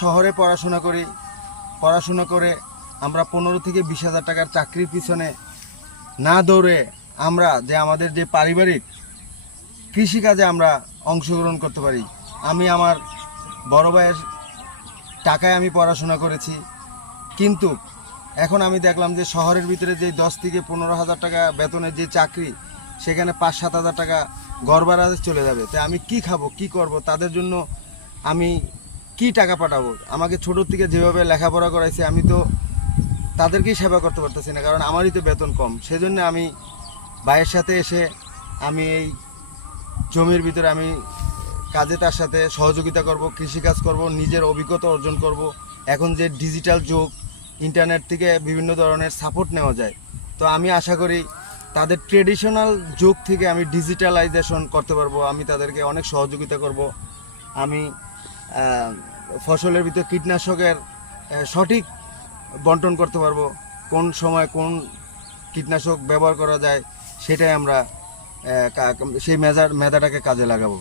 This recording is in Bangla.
শহরে পড়াশোনা করে আমরা 15 থেকে 20,000 টাকার চাকরির পিছনে না দৌড়ে আমরা যে আমাদের যে পারিবারিক কৃষিকাজে আমরা অংশগ্রহণ করতে পারি। আমি আমার বড় ভাইয়ের টাকায় আমি পড়াশোনা করেছি, কিন্তু এখন আমি দেখলাম যে শহরের ভিতরে যে 10 থেকে 15,000 টাকা বেতনের যে চাকরি, সেখানে 5-7 হাজার টাকা ঘর ভাড়া চলে যাবে। তাই আমি কি খাবো, কি করব, তাদের জন্য আমি কি টাকা পাঠাবো? আমাকে ছোট থেকে যেভাবে লেখাপড়া করাইছে আমি তো তাদেরকেই সেবা করতে পারতেছি না, কারণ আমারই তো বেতন কম। সেজন্য আমি ভাইয়ের সাথে এসে আমি এই জমির ভিতরে আমি কাজে তার সাথে সহযোগিতা করব, কৃষিকাজ করব, নিজের অভিজ্ঞতা অর্জন করব। এখন যে ডিজিটাল যুগ, ইন্টারনেট থেকে বিভিন্ন ধরনের সাপোর্ট নেওয়া যায়, তো আমি আশা করি তাদের ট্রেডিশনাল যুগ থেকে আমি ডিজিটালাইজেশন করতে পারবো। আমি তাদেরকে অনেক সহযোগিতা করব। আমি ফসলের ভিতরে কীটনাশকের সঠিক বন্টন করতে পারবো, কোন সময় কোন কীটনাশক ব্যবহার করা যায়, সেটাই আমরা সেই মেধাটাকে কাজে লাগাবো।